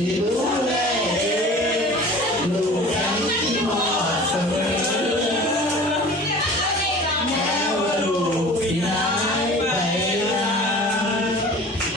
Yeah.